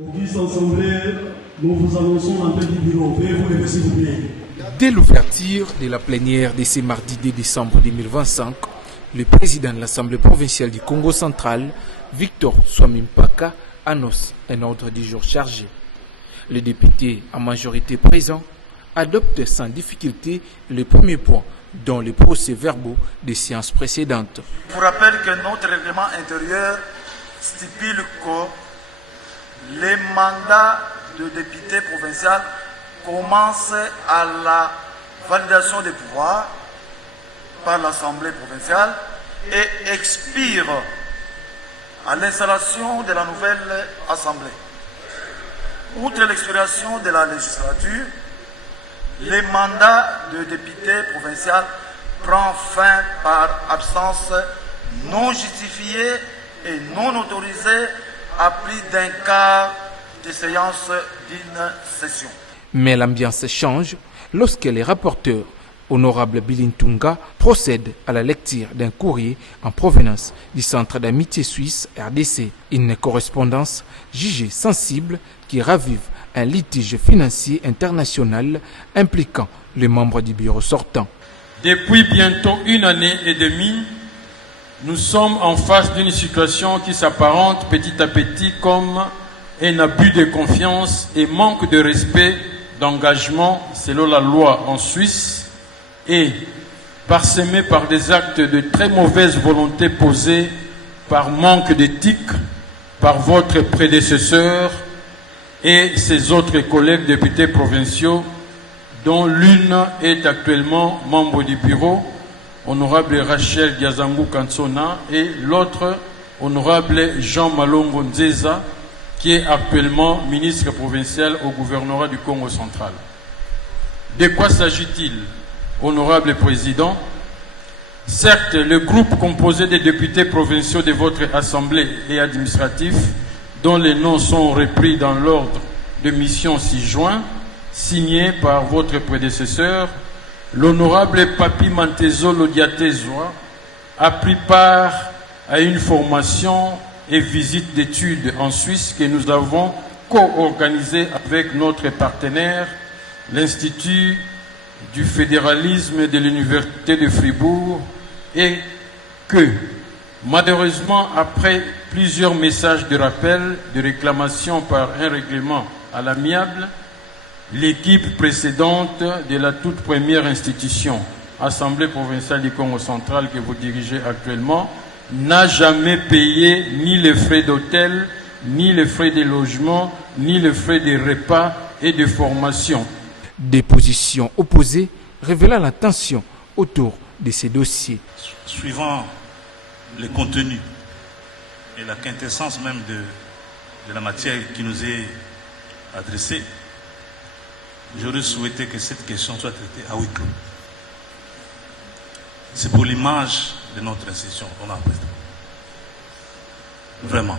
Auguste Assemblée, nous vous annonçons l'appel du bureau. Veuillez vous lever s'il vous plaît. Dès l'ouverture de la plénière de ce mardi 2 décembre 2025, le président de l'Assemblée provinciale du Congo central, Victor Swamimpaka, annonce un ordre du jour chargé. Les députés en majorité présents adoptent sans difficulté les premiers points dans les procès-verbaux des séances précédentes. Je vous rappelle que notre règlement intérieur stipule que les mandats de députés provinciaux commencent à la validation des pouvoirs par l'Assemblée provinciale et expirent à l'installation de la nouvelle Assemblée. Outre l'expiration de la législature, les mandats de députés provinciaux prennent fin par absence non justifiée et non autorisée à plus d'un quart de séance d'une session. Mais l'ambiance change lorsque les rapporteurs, honorable Bilintunga, procèdent à la lecture d'un courrier en provenance du Centre d'amitié suisse RDC, une correspondance jugée sensible qui ravive un litige financier international impliquant les membres du bureau sortant. Depuis bientôt 1 année et demie, nous sommes en face d'une situation qui s'apparente petit à petit comme un abus de confiance et manque de respect d'engagement selon la loi en Suisse et parsemé par des actes de très mauvaise volonté posés par manque d'éthique par votre prédécesseur et ses autres collègues députés provinciaux, dont l'une est actuellement membre du bureau, honorable Rachel Diazangou Kansona, et l'autre, honorable Jean Malongo Nzeza, qui est actuellement ministre provincial au gouvernorat du Congo central. De quoi s'agit-il, honorable président? Certes, le groupe composé des députés provinciaux de votre assemblée et administratif, dont les noms sont repris dans l'ordre de mission 6 juin, signé par votre prédécesseur, l'honorable Papi Mantezo Lodiatezoa, a pris part à une formation et visite d'études en Suisse que nous avons co-organisée avec notre partenaire, l'Institut du fédéralisme de l'Université de Fribourg, et que, malheureusement, après plusieurs messages de rappel, de réclamation par un règlement à l'amiable, l'équipe précédente de la toute première institution, Assemblée provinciale du Congo central que vous dirigez actuellement, n'a jamais payé ni les frais d'hôtel, ni les frais de logement, ni les frais de repas et de formation. Des positions opposées révélant la tension autour de ces dossiers. Suivant le contenu et la quintessence même de la matière qui nous est adressée, j'aurais souhaité que cette question soit traitée à huis clos. C'est pour l'image de notre institution qu'on a présenté. Vraiment.